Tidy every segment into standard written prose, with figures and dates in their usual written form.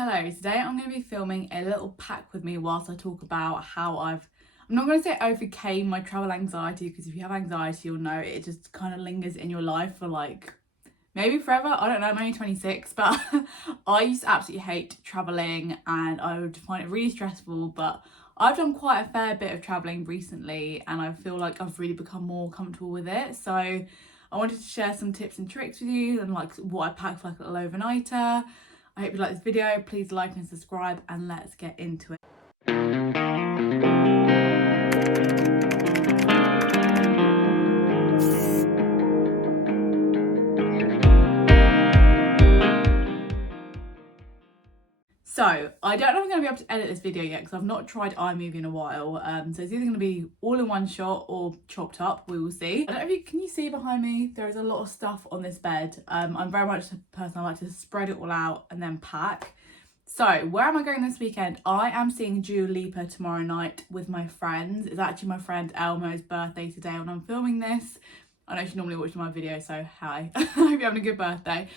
Hello, today I'm going to be filming a little pack with me whilst I talk about how I'm not going to say overcame my travel anxiety, because if you have anxiety, you'll know it just kind of lingers in your life for like maybe forever. I don't know, I'm only 26, but I used to absolutely hate traveling and I would find it really stressful, but I've done quite a fair bit of traveling recently and I feel like I've really become more comfortable with it. So I wanted to share some tips and tricks with you and like what I pack for like a little overnighter. I hope you like this video. Please like and subscribe and let's get into it. So I don't know if I'm going to be able to edit this video yet because I've not tried iMovie in a while. So it's either going to be all in one shot or chopped up. We will see. I don't know if you can see behind me. There is a lot of stuff on this bed. I'm very much the person I like to spread it all out and then pack. So where am I going this weekend? I am seeing Dua Lipa tomorrow night with my friends. It's actually my friend Elmo's birthday today when I'm filming this. I know she normally watches my video, so hi. I hope you're having a good birthday.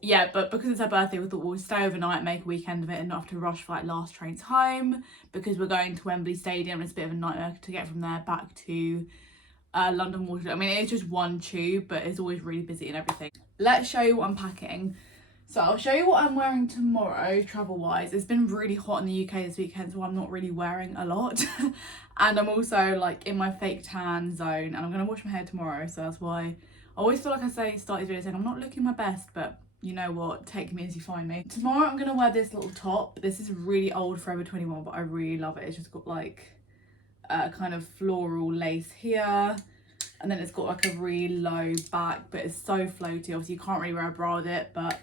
Yeah, but because it's her birthday, we thought we'll stay overnight, make a weekend of it and not have to rush for like last trains home, because we're going to Wembley Stadium and it's a bit of a nightmare to get from there back to London Waterloo. I mean, it is just one tube, but it's always really busy and everything. Let's show you what I'm packing. So I'll show you what I'm wearing tomorrow, travel-wise. It's been really hot in the UK this weekend, so I'm not really wearing a lot. And I'm also like in my fake tan zone, and I'm gonna wash my hair tomorrow, so that's why I always feel like I start these videos saying I'm not looking my best, but you know what, take me as you find me. Tomorrow I'm gonna wear this little top. This is really old Forever 21, but I really love it. It's just got like a kind of floral lace here, and then it's got like a really low back, but it's so floaty. Obviously you can't really wear a bra with it, but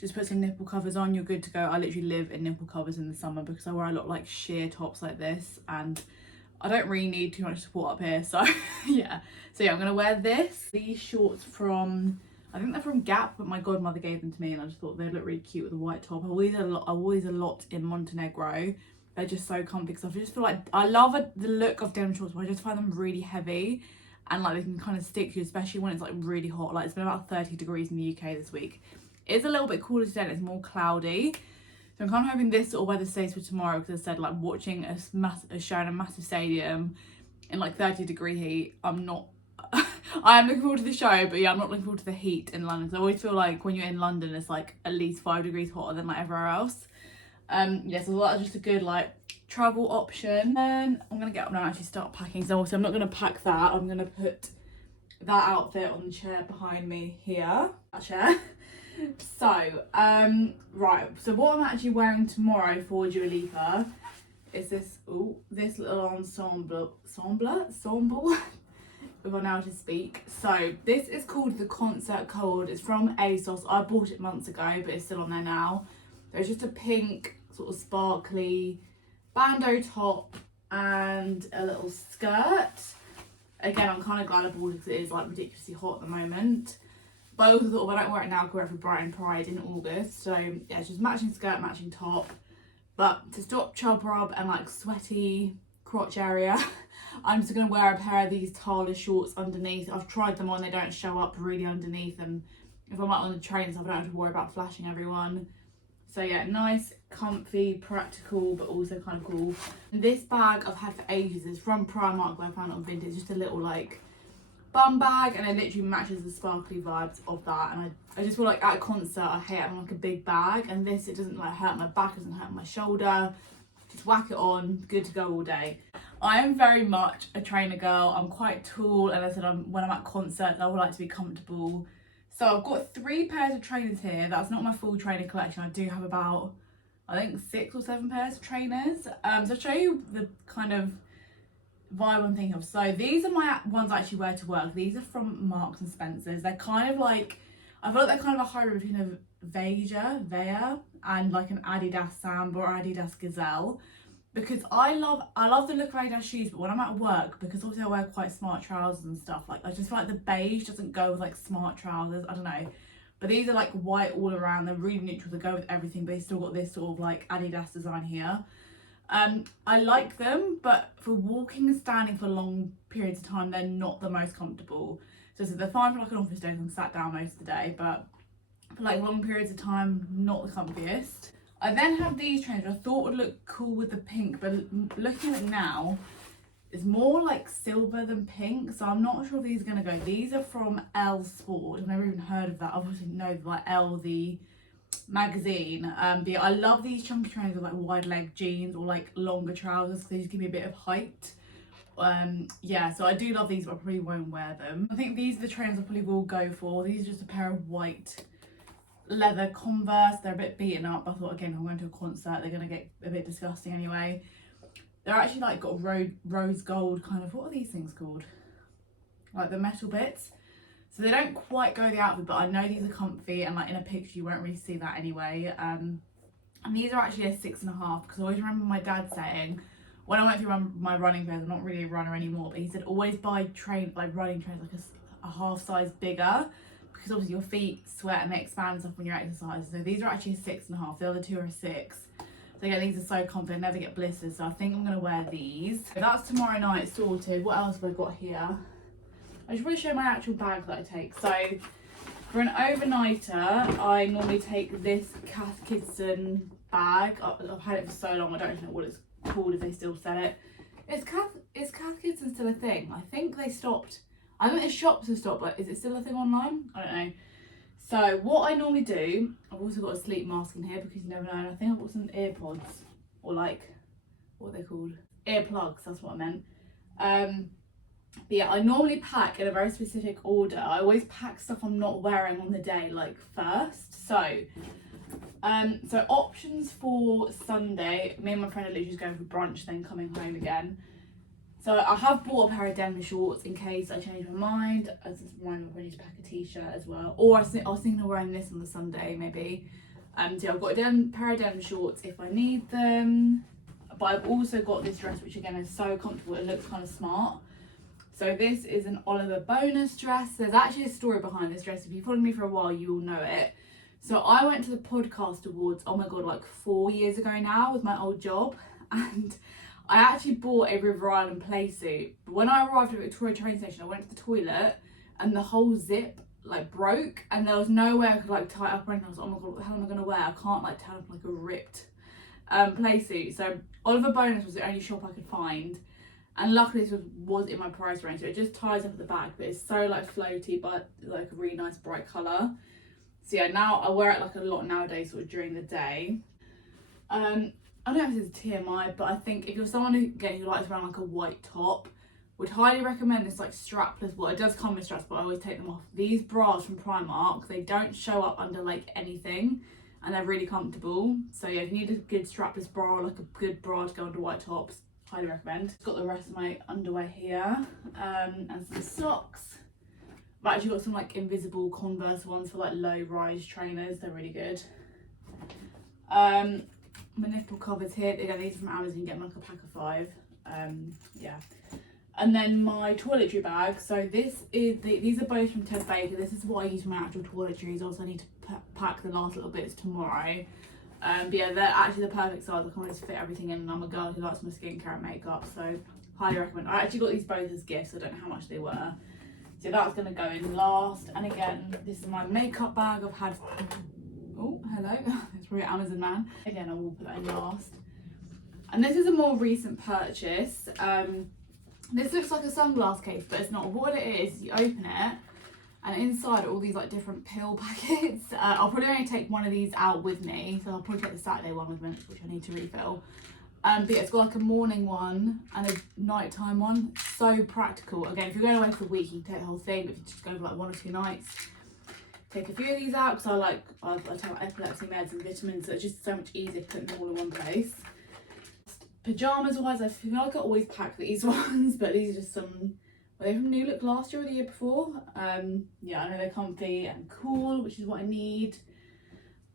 just put some nipple covers on, you're good to go. I literally live in nipple covers in the summer because I wear a lot of like sheer tops like this and I don't really need too much support up here, so yeah. So yeah, I'm gonna wear this. These shorts from, I think they're from Gap, but my godmother gave them to me and I just thought they'd look really cute with a white top. I wore these a lot in Montenegro. They're just so comfy because I just feel like I love the look of denim shorts, but I just find them really heavy and like they can kind of stick to you, especially when it's like really hot. Like it's been about 30 degrees in the UK this week. It's a little bit cooler today and it's more cloudy. So I'm kind of hoping this sort of weather stays for tomorrow, because I said like watching a show in a massive stadium in like 30-degree heat, I am looking forward to the show, but yeah, I'm not looking forward to the heat in London, because I always feel like when you're in London it's like at least 5 degrees hotter than like everywhere else. Yeah, so that's just a good like travel option. Then I'm gonna get up now and actually start packing. So also I'm not gonna pack that, I'm gonna put that outfit on the chair behind me here, that chair. So, right, so what I'm actually wearing tomorrow for Dua Lipa is this little ensemble, if I know how to speak. So, this is called the Concert Cold. It's from ASOS. I bought it months ago, but it's still on there now. There's just a pink, sort of sparkly bandeau top and a little skirt. Again, I'm kind of glad I bought it because it is like ridiculously hot at the moment. But I also thought, if I don't wear it now, I could wear it for Brighton Pride in August. So yeah, it's just matching skirt, matching top. But to stop chub rub and like sweaty crotch area, I'm just going to wear a pair of these Tala shorts underneath. I've tried them on, they don't show up really underneath. And if I'm out on the train, so I don't have to worry about flashing everyone. So yeah, nice, comfy, practical, but also kind of cool. And this bag I've had for ages. It's from Primark, where I found it on Vinted. It's just a little like bum bag, and it literally matches the sparkly vibes of that. And I just feel like at a concert I hate having like a big bag, and this, it doesn't like hurt my back, it doesn't hurt my shoulder, just whack it on, good to go all day. I am very much a trainer girl. I'm quite tall, and I said when I'm at concerts I would like to be comfortable. So I've got 3 pairs of trainers here. That's not my full trainer collection. I do have about, I think 6 or 7 pairs of trainers. So I'll show you the kind of vibe I'm thinking of. So these are my ones I actually wear to work. These are from Marks and Spencer's. They're kind of like, I feel like they're kind of a hybrid between a Veja and like an Adidas Samba or Adidas Gazelle, because I love the look of Adidas shoes, but when I'm at work, because obviously I wear quite smart trousers and stuff, like I just feel like the beige doesn't go with like smart trousers. I don't know, but these are like white all around. They're really neutral, they go with everything, but they still got this sort of like Adidas design here. I like them, but for walking and standing for long periods of time, they're not the most comfortable. So they're fine for like an office day, I'm sat down most of the day, but for like long periods of time, not the comfiest. I then have these trainers which I thought would look cool with the pink, but looking at it now, it's more like silver than pink, so I'm not sure if these are going to go. These are from Elle Sport. I've never even heard of that. I obviously know like Elle, the magazine. But yeah, I love these chunky trainers with like wide leg jeans or like longer trousers because they just give me a bit of height. Yeah, so I do love these, but I probably won't wear them. I think these are the trainers I probably will go for. These are just a pair of white leather Converse. They're a bit beaten up. I thought, again, if I'm going to a concert, they're going to get a bit disgusting anyway. They're actually like got rose gold kind of, what are these things called? Like the metal bits. So they don't quite go with the outfit, but I know these are comfy, and like in a picture you won't really see that anyway. And these are actually a 6.5, because I always remember my dad saying, when I went through my running phase, I'm not really a runner anymore, but he said always buy running trainers like a half size bigger, because obviously your feet sweat and they expand stuff when you're exercising. So these are actually a 6.5, the other two are a 6. So yeah, these are so comfy, I never get blisters, so I think I'm going to wear these. So that's tomorrow night sorted. What else have I got here? I should probably show my actual bag that I take. So for an overnighter, I normally take this Cath Kidston bag. I've had it for so long, I don't know what it's called, if they still sell it. Is Cath Kidston still a thing? I think they stopped. I think the shops have stopped, but is it still a thing online? I don't know. So what I normally do, I've also got a sleep mask in here because you never know. And I think I've got some earpods, or like, what are they called? Earplugs, that's what I meant. But yeah, I normally pack in a very specific order. I always pack stuff I'm not wearing on the day, like first. So options for Sunday, me and my friend are literally just going for brunch, then coming home again. So I have bought a pair of denim shorts in case I change my mind. I just remind me I need to pack a t-shirt as well. Or I was thinking of wearing this on the Sunday maybe. So I've got a pair of denim shorts if I need them. But I've also got this dress, which again is so comfortable. It looks kind of smart. So this is an Oliver bonus dress. There's actually a story behind this dress. If you've followed me for a while, you will know it. So I went to the podcast awards, oh my God, like 4 years ago now with my old job. And I actually bought a River Island play suit. But when I arrived at Victoria train station, I went to the toilet and the whole zip like broke, and there was no way I could like tie it up or anything. I was like, oh my God, what the hell am I gonna wear? I can't like tie up like a ripped play suit. So Oliver Bonus was the only shop I could find. And luckily this was in my price range. So it just ties up at the back, but it's so like floaty, but like a really nice bright colour. So yeah, now I wear it like a lot nowadays, sort of during the day. I don't know if it's TMI, but I think if you're someone who likes wearing like a white top, would highly recommend this like strapless. Well, it does come with straps, but I always take them off. These bras from Primark, they don't show up under like anything, and they're really comfortable. So yeah, if you need a good strapless bra or like a good bra to go under white tops, highly recommend. Got the rest of my underwear here, and some socks. I've actually got some like invisible Converse ones for like low rise trainers. They're really good. My nipple covers here, again these are from Amazon, you get them like a pack of 5. Yeah, and then my toiletry bag. So these are both from Ted Baker. This is what I use for my actual toiletries. Also I need to pack the last little bits tomorrow. But yeah, they're actually the perfect size. I can just fit everything in, and I'm a girl who likes my skincare and makeup, so highly recommend. I actually got these both as gifts. I don't know how much they were, so that's going to go in last. And again, this is my makeup bag. I've had, oh hello, it's probably Amazon man. Again, I will put that in last. And this is a more recent purchase. This looks like a sunglass case, but it's not. What it is, you open it, and inside are all these like different pill packets. I'll probably only take one of these out with me, so I'll probably take the Saturday one with me, which I need to refill. But yeah, it's got like a morning one and a nighttime one. So practical. Again, if you're going away for a week, you can take the whole thing, but if you just go for like 1 or 2 nights, take a few of these out, because I take like epilepsy meds and vitamins, so it's just so much easier putting them all in one place. Pyjamas wise, I feel like I always pack these ones, but these are just some, were they from New Look last year or the year before? Yeah, I know they're comfy and cool, which is what I need.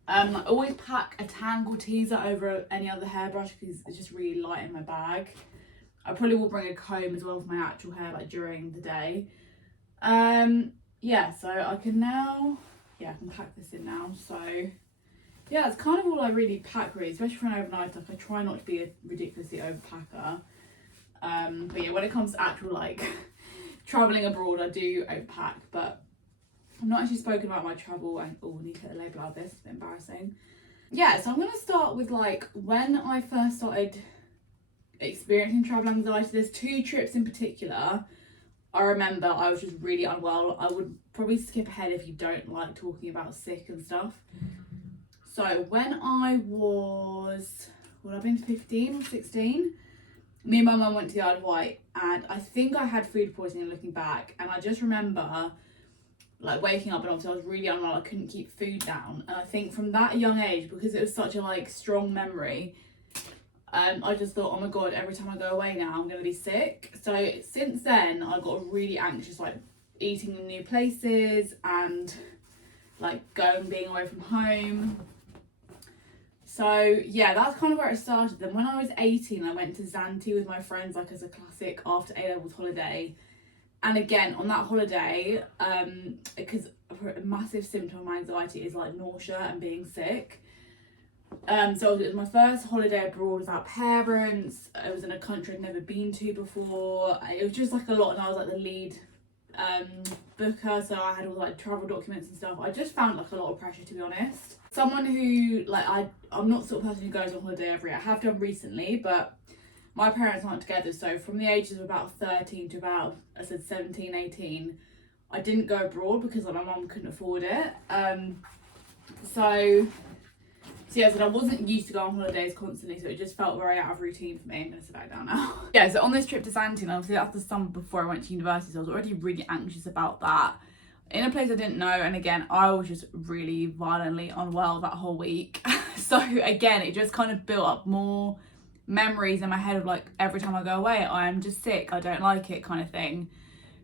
I always pack a Tangle teaser over any other hairbrush because it's just really light in my bag. I probably will bring a comb as well for my actual hair, like during the day. Yeah, so I can now, yeah, I can pack this in now. So yeah, it's kind of all I really pack really, especially for an overnight. Like I try not to be a ridiculously overpacker. But yeah, when it comes to actual like traveling abroad, I do overpack. But I've not actually spoken about my travel. Oh, I need to get a label out of this, it's a bit embarrassing. Yeah, so I'm going to start with like when I first started experiencing travel anxiety. There's two trips in particular. I remember I was just really unwell. I would probably skip ahead if you don't like talking about sick and stuff. So when I was, would I've been 15 or 16? Me and my mum went to the Isle of Wight, and I think I had food poisoning looking back, and I just remember like waking up and obviously I was really unwell. I couldn't keep food down, and I think from that young age, because it was such a like strong memory, I just thought, oh my god, every time I go away now I'm gonna be sick. So since then I got really anxious, like eating in new places and like being away from home. So yeah, that's kind of where it started. Then when I was 18, I went to Zante with my friends, like as a classic after A-levels holiday. And again, on that holiday, because a massive symptom of my anxiety is like nausea and being sick. So it was my first holiday abroad without parents. I was in a country I'd never been to before. It was just like a lot, and I was like the lead booker, so I had all like travel documents and stuff. I just found like a lot of pressure, to be honest. Someone who like I'm not the sort of person who goes on holiday every year. I have done recently, but my parents aren't together, so from the ages of about 13 to about, I said 17, 18, I didn't go abroad because like, my mum couldn't afford it. So yeah, so I wasn't used to go on holidays constantly, so it just felt very out of routine for me. I'm going to sit back down now. Yeah, so on this trip to Zante, and obviously that's the summer before I went to university, so I was already really anxious about that. In a place I didn't know, and again, I was just really violently unwell that whole week. So again, it just kind of built up more memories in my head of like, every time I go away, I am just sick, I don't like it kind of thing.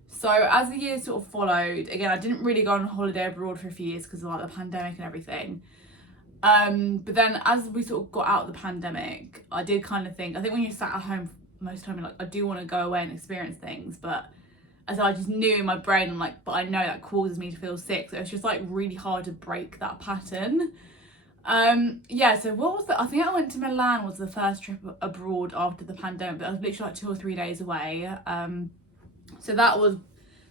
So as the years sort of followed, again, I didn't really go on holiday abroad for a few years because of like the pandemic and everything. But then as we sort of got out of the pandemic, I did kind of think, I think when you're sat at home most of the time, you're like, I do want to go away and experience things, but as I just knew in my brain, I'm like, but I know that causes me to feel sick. So it's just like really hard to break that pattern. Yeah, so what was I think I went to Milan, was the first trip abroad after the pandemic, but I was literally like 2 or 3 days away. So that was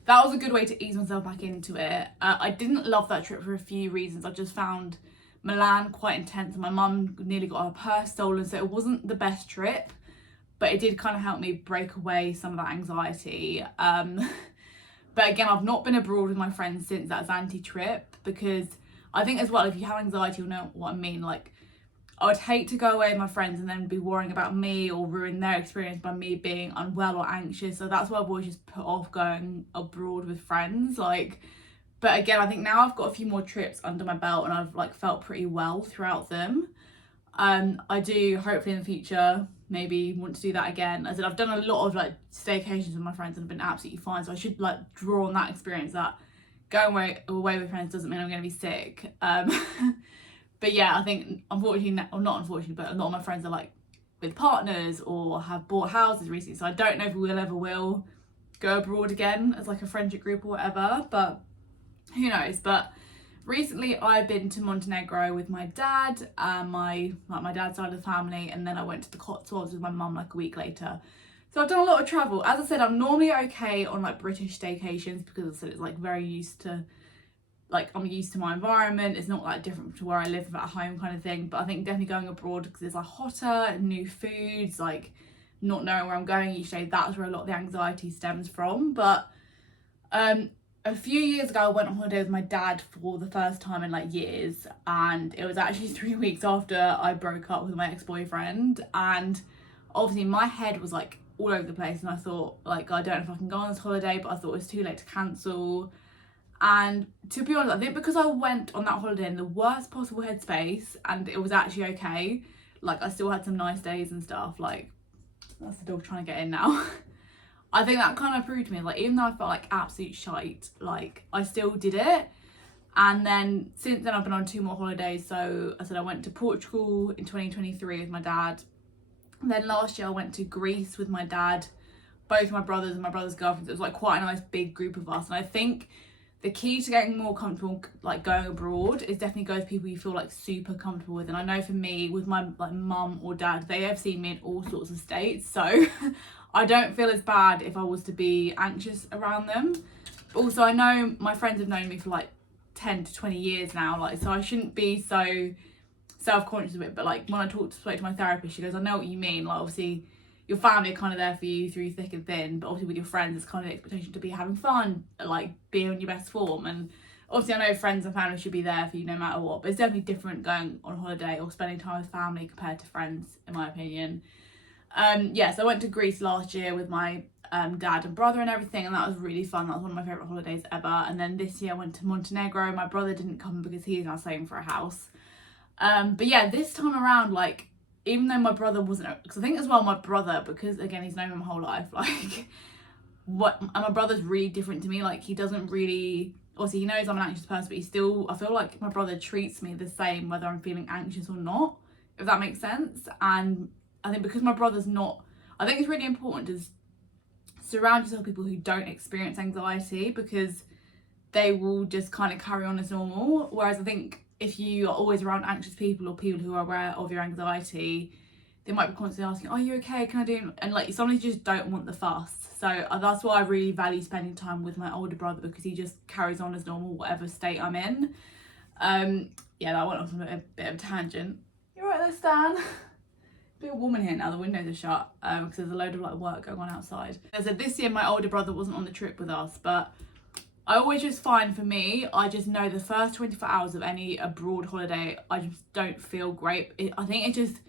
a good way to ease myself back into it. I didn't love that trip for a few reasons. I just found Milan quite intense, and my mum nearly got her purse stolen, so it wasn't the best trip, but it did kind of help me break away some of that anxiety. But again, I've not been abroad with my friends since that Zante trip, because I think as well, if you have anxiety, you'll know what I mean. Like, I would hate to go away with my friends and then be worrying about me or ruin their experience by me being unwell or anxious. So that's why I've always just put off going abroad with friends. Like, but again, I think now I've got a few more trips under my belt and I've like felt pretty well throughout them. I do hopefully in the future maybe want to do that again. As in, I've done a lot of like staycations with my friends and have been absolutely fine, so I should like draw on that experience, that going away with friends doesn't mean I'm going to be sick. But yeah, I think unfortunately, or not unfortunately, but a lot of my friends are like with partners or have bought houses recently, so I don't know if we will go abroad again as like a friendship group or whatever, but who knows. But recently I've been to Montenegro with my dad and my dad's side of the family, and then I went to the Cotswolds with my mum like a week later. So I've done a lot of travel. As I said, I'm normally okay on like British staycations because I said it's like very used to, like I'm used to my environment. It's not like different to where I live at home kind of thing. But I think definitely going abroad because it's like hotter, new foods, like not knowing where I'm going each day, that's where a lot of the anxiety stems from. But a few years ago, I went on holiday with my dad for the first time in like years, and it was actually 3 weeks after I broke up with my ex-boyfriend, and obviously my head was like all over the place, and I thought like, I don't know if I can go on this holiday, but I thought it was too late to cancel. And to be honest, I think because I went on that holiday in the worst possible headspace, and it was actually okay, like I still had some nice days and stuff, like that's the dog trying to get in now. I think that kind of proved to me, like, even though I felt like absolute shite, like I still did it. And then since then I've been on 2 more holidays. So I said I went to Portugal in 2023 with my dad. And then last year I went to Greece with my dad, both my brothers and my brother's girlfriends. It was like quite a nice big group of us. And I think the key to getting more comfortable like going abroad is definitely go with people you feel like super comfortable with. And I know for me, with my like mum or dad, they have seen me in all sorts of states, so I don't feel as bad if I was to be anxious around them. But also I know my friends have known me for like 10 to 20 years now, like, so I shouldn't be so self-conscious of it. But like when I spoke to my therapist, she goes, I know what you mean, like obviously your family are kind of there for you through thick and thin, but obviously with your friends it's kind of the expectation to be having fun, like being on your best form. And obviously I know friends and family should be there for you no matter what, but it's definitely different going on holiday or spending time with family compared to friends, in my opinion. So I went to Greece last year with my dad and brother and everything, and that was really fun. That was one of my favourite holidays ever. And then this year I went to Montenegro. My brother didn't come because he's now saving for a house. But yeah, this time around, like, even though my brother wasn't, because I think as well my brother, because again he's known me my whole life, like and my brother's really different to me. Like he doesn't really, obviously he knows I'm an anxious person, but he still, I feel like my brother treats me the same whether I'm feeling anxious or not, if that makes sense. And I think because my brother's not, I think it's really important to surround yourself with people who don't experience anxiety, because they will just kind of carry on as normal. Whereas I think if you are always around anxious people or people who are aware of your anxiety, they might be constantly asking, are you okay, can I do, and like sometimes you just don't want the fuss. So that's why I really value spending time with my older brother, because he just carries on as normal whatever state I'm in. That went off on a bit of a tangent. You're right there, Stan. Be a woman here now, the windows are shut because there's a load of like work going on outside. As I said, this year my older brother wasn't on the trip with us, but I always just find, for me, I just know the first 24 hours of any abroad holiday, I just don't feel great. I think it just,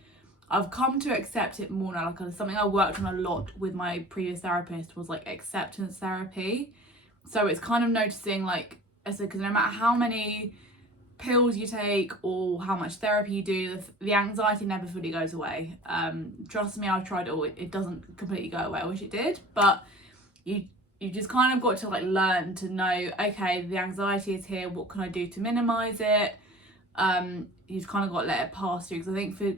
I've come to accept it more now. Like something I worked on a lot with my previous therapist was like acceptance therapy. So it's kind of noticing, like I said, because no matter how many pills you take or how much therapy you do, the anxiety never fully goes away. Trust me, I've tried it all. It doesn't completely go away. I wish it did, but you just kind of got to like learn to know, okay, the anxiety is here, what can I do to minimize it? You've kind of got to let it pass through, because I think for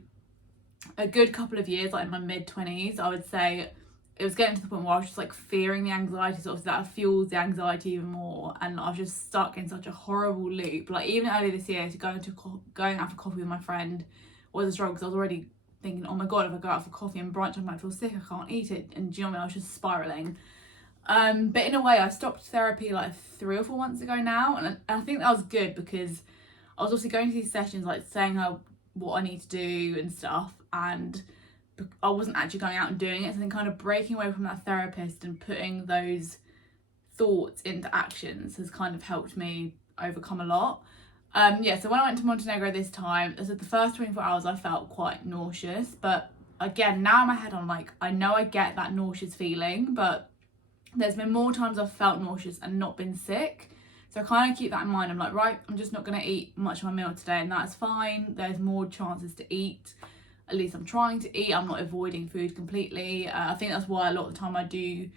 a good couple of years, like in my mid-20s, I would say it was getting to the point where I was just like fearing the anxiety, sort of that fuels the anxiety even more, and I was just stuck in such a horrible loop. Like even earlier this year, going out for coffee with my friend was a struggle, because I was already thinking, oh my god, if I go out for coffee and brunch I might feel sick, I can't eat it, and do you know what I mean? I was just spiraling. But in a way, I stopped therapy like 3 or 4 months ago now, and I think that was good, because I was also going to these sessions like saying what I need to do and stuff, and I wasn't actually going out and doing it. So then kind of breaking away from that therapist and putting those thoughts into actions has kind of helped me overcome a lot. So when I went to Montenegro this time, I said the first 24 hours I felt quite nauseous, but again, now in my head I'm like, I know I get that nauseous feeling, but there's been more times I've felt nauseous and not been sick. So I kind of keep that in mind. I'm like, right, I'm just not going to eat much of my meal today, and that's fine. There's more chances to eat. At least I'm trying to eat. I'm not avoiding food completely. I think that's why a lot of the time I do.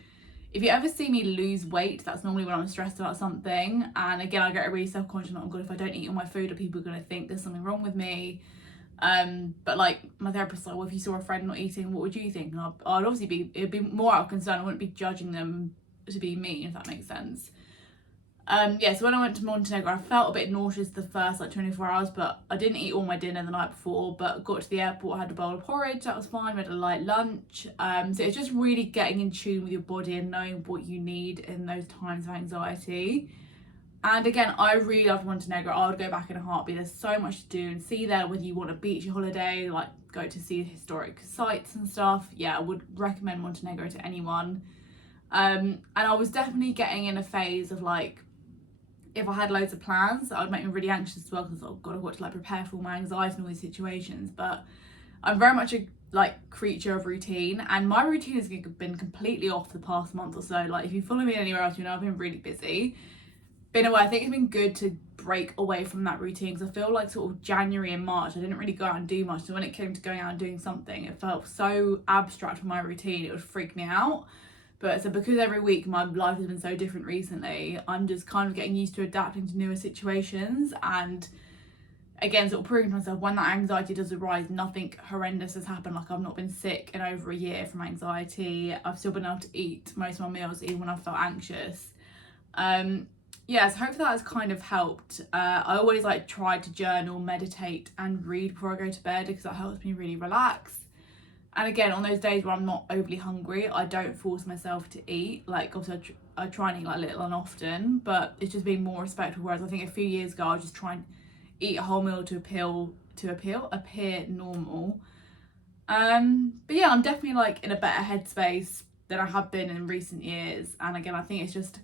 If you ever see me lose weight, that's normally when I'm stressed about something. And again, I get really self-conscious. Oh god, if I don't eat all my food, are people going to think there's something wrong with me? But like my therapist's like, well, if you saw a friend not eating, what would you think? And I'd obviously it'd be more out of concern. I wouldn't be judging them to be mean, if that makes sense. So when I went to Montenegro, I felt a bit nauseous the first like 24 hours, but I didn't eat all my dinner the night before, but got to the airport, I had a bowl of porridge, that was fine, we had a light lunch. So it's just really getting in tune with your body and knowing what you need in those times of anxiety. And again, I really loved Montenegro. I would go back in a heartbeat. There's so much to do and see there, whether you want a beach holiday, like go to see historic sites and stuff. Yeah, I would recommend Montenegro to anyone. And I was definitely getting in a phase of like, if I had loads of plans, that would make me really anxious as well, because oh god, I've got to like prepare for all my anxiety and all these situations. But I'm very much a like creature of routine, and my routine has been completely off the past month or so. Like if you follow me anywhere else, you know I've been really busy. Been away. I think it's been good to break away from that routine, because I feel like sort of January and March I didn't really go out and do much. So when it came to going out and doing something, it felt so abstract from my routine, it would freak me out. But so because every week my life has been so different recently, I'm just kind of getting used to adapting to newer situations, and again sort of proving to myself when that anxiety does arise, nothing horrendous has happened. Like I've not been sick in over a year from anxiety. I've still been able to eat most of my meals even when I felt anxious. So hopefully that has kind of helped. I always like try to journal, meditate and read before I go to bed, because that helps me really relax. And again, on those days where I'm not overly hungry, I don't force myself to eat. Like obviously I try and eat like little and often, but it's just being more respectful. Whereas I think a few years ago I was just trying to eat a whole meal to appeal appear normal. But yeah, I'm definitely like in a better headspace than I have been in recent years. And again, I think it's just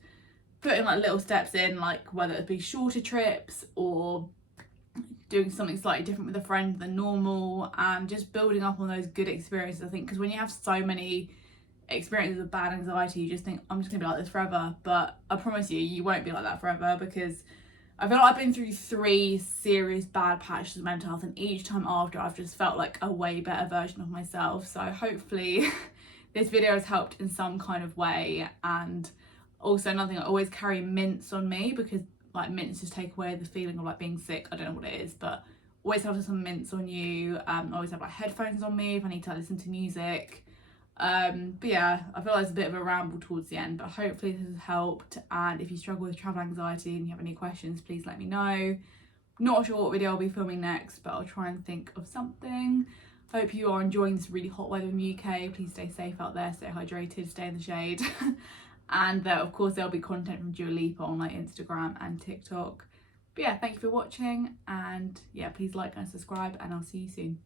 putting like little steps in, like whether it be shorter trips or doing something slightly different with a friend than normal, and just building up on those good experiences. I think because when you have so many experiences with bad anxiety, you just think, I'm just gonna be like this forever. But I promise you won't be like that forever, because I feel like I've been through 3 serious bad patches of mental health, and each time after I've just felt like a way better version of myself. So hopefully this video has helped in some kind of way. And also another thing, I always carry mints on me, because like mints just take away the feeling of like being sick. I don't know what it is, but always have some mints on you. I always have like headphones on me if I need to listen to music. But yeah, I feel like it's a bit of a ramble towards the end, but hopefully this has helped. And if you struggle with travel anxiety and you have any questions, please let me know. Not sure what video I'll be filming next, but I'll try and think of something. Hope you are enjoying this really hot weather in the UK. Please stay safe out there, stay hydrated, stay in the shade. And of course there'll be content from Dua Lipa on like Instagram and TikTok. But yeah, thank you for watching, and yeah, please like and subscribe, and I'll see you soon.